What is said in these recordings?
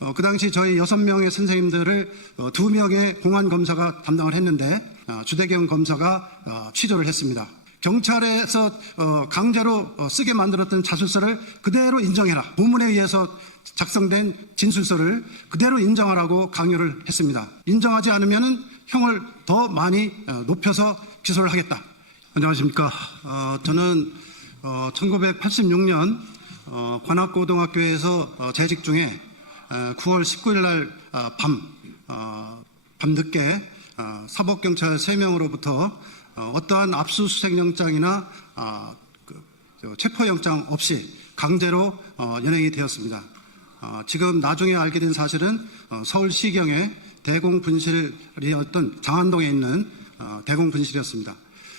어, 그 당시 저희 여섯 명의 선생님들을 어, 두 명의 공안 검사가 담당을 했는데 어, 주대경 검사가 어, 취조를 했습니다. 경찰에서 어, 강제로 어, 쓰게 만들었던 자술서를 그대로 인정해라. 고문에 의해서 작성된 진술서를 그대로 인정하라고 강요를 했습니다. 인정하지 않으면 형을 더 많이 어, 높여서 기소를 하겠다. 안녕하십니까. 어, 저는 1986년 관악고등학교에서 어, 재직 중에 어, 9월 19일 날 아, 밤, 어, 밤늦게 어, 사법경찰 3명으로부터 어, 어떠한 압수수색영장이나 아, 그, 저, 체포영장 없이 강제로 어, 연행이 되었습니다. 어, 지금 나중에 알게 된 사실은 어, 서울시경의 대공분실이었던 장안동에 있는 어, 대공분실이었습니다.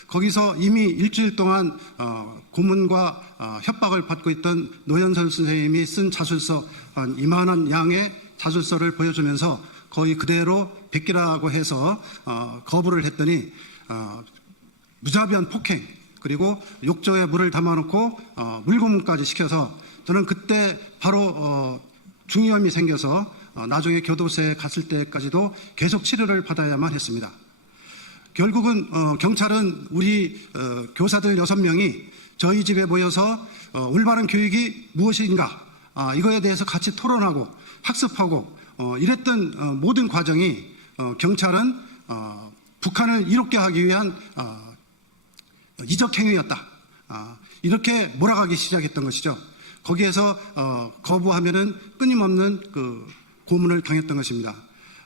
거기서 이미 일주일 동안 어, 고문과 어, 협박을 받고 있던 노현설 선생님이 쓴 자술서 한 이만한 양의 자술서를 보여주면서 거의 그대로 베끼라고 해서 어, 거부를 했더니 어, 무자비한 폭행 그리고 욕조에 물을 담아놓고 어, 물고문까지 시켜서 저는 그때 바로 어, 중이염이 생겨서 어, 나중에 교도소에 갔을 때까지도 계속 치료를 받아야만 했습니다. 결국은 어, 경찰은 우리 어, 교사들 여섯 명이 저희 집에 모여서 어, 올바른 교육이 무엇인가 아, 이거에 대해서 같이 토론하고 학습하고 어, 이랬던 어, 모든 과정이 어, 경찰은 어, 북한을 이롭게 하기 위한 어, 이적 행위였다. 아, 이렇게 몰아가기 시작했던 것이죠. 거기에서 어, 거부하면은 끊임없는 그 고문을 당했던 것입니다.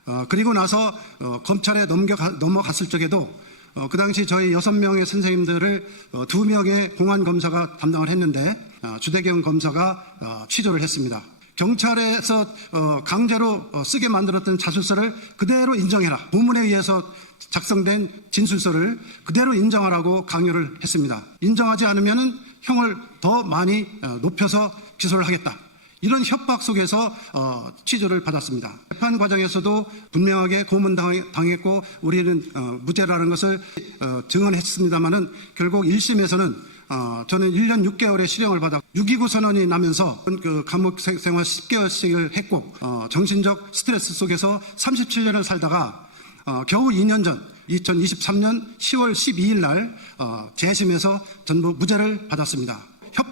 어, 그리고 나서 어, 검찰에 넘겨 넘어갔을 적에도 어, 그 당시 저희 여섯 명의 선생님들을 어, 두 명의 공안 검사가 담당을 했는데 어, 주대경 검사가 어, 취조를 했습니다. 경찰에서 어, 강제로 어, 쓰게 만들었던 자술서를 그대로 인정해라. 고문에 의해서 작성된 진술서를 그대로 인정하라고 강요를 했습니다. 인정하지 않으면 형을 더 많이 어, 높여서 기소를 하겠다. 이런 협박 속에서 어, 취조를 받았습니다. 재판 과정에서도 분명하게 고문당했고 우리는 어, 무죄라는 것을 어, 증언했습니다마는 결국 1심에서는 어, 저는 1년 6개월의 실형을 받아 6.29 선언이 나면서 그 감옥 생- 생활 10개월씩을 했고 어, 정신적 스트레스 속에서 37년을 살다가 어, 겨우 2년 전 2023년 10월 12일 날 어, 재심에서 전부 무죄를 받았습니다.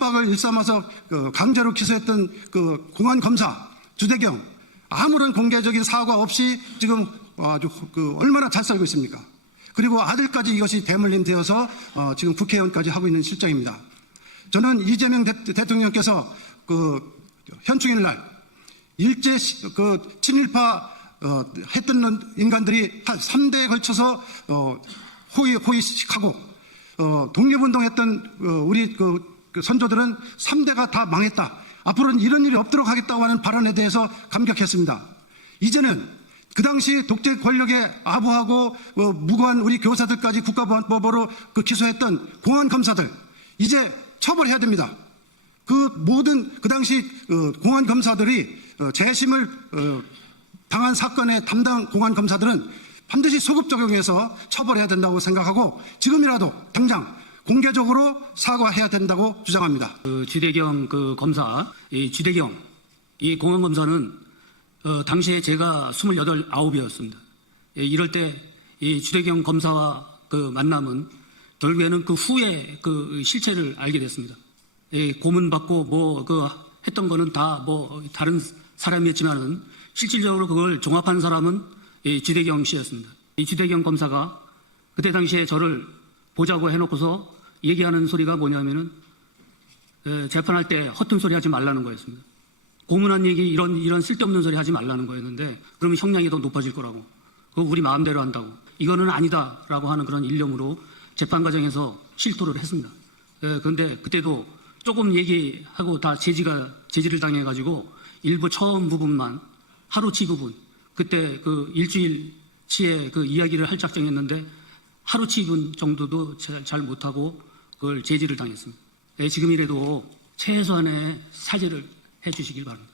협박을 일삼아서 그 강제로 기소했던 그 공안 검사 주대경 아무런 공개적인 사과 없이 지금 아주 그 얼마나 잘 살고 있습니까? 그리고 아들까지 이것이 대물림 되어서 어, 지금 국회의원까지 하고 있는 실정입니다. 저는 이재명 대, 대통령께서 그 현충일 날 일제 시- 그 친일파 어, 했던 인간들이 한 3대에 걸쳐서 어, 호의 호의식하고 어, 독립운동했던 어, 우리 그, 그 선조들은 3대가 다 망했다. 앞으로는 이런 일이 없도록 하겠다고 하는 발언에 대해서 감격했습니다. 이제는 그 당시 독재 권력에 아부하고 어, 무고한 우리 교사들까지 국가보안법으로 그 기소했던 공안 검사들 이제 처벌해야 됩니다. 그 모든 그 당시 어, 공안 검사들이 어, 재심을 어, 당한 사건의 담당 공안 검사들은 반드시 소급 적용해서 처벌해야 된다고 생각하고 지금이라도 당장 공개적으로 사과해야 된다고 주장합니다. 그 주대경 그 검사, 이 주대경 이 공안 검사는 어, 당시에 제가 28, 9이었습니다. 이럴 때 이 주대경 검사와 그 만남은 결국에는 그 후에 그 실체를 알게 됐습니다. 이 고문 받고 뭐 그 했던 거는 다 뭐 다른 사람이었지만은 실질적으로 그걸 종합한 사람은 이 주대경 씨였습니다. 이 주대경 검사가 그때 당시에 저를 보자고 해놓고서 얘기하는 소리가 뭐냐면은 에, 재판할 때 허튼 소리 하지 말라는 거였습니다. 고문한 얘기 이런 이런 쓸데없는 소리 하지 말라는 거였는데 그러면 형량이 더 높아질 거라고. 그거 우리 마음대로 한다고. 이거는 아니다라고 하는 그런 일념으로 재판 과정에서 실토를 했습니다. 에, 그런데 그때도 조금 얘기하고 다 제지가 제지를 당해가지고 일부 처음 부분만 하루치 부분 그때 그 일주일치의 그 이야기를 할 작정했는데 하루치 부분 정도도 잘, 잘 못하고 그걸 제지를 당했습니다. 예, 지금이라도 최소한의 사죄를 해주시길 바랍니다.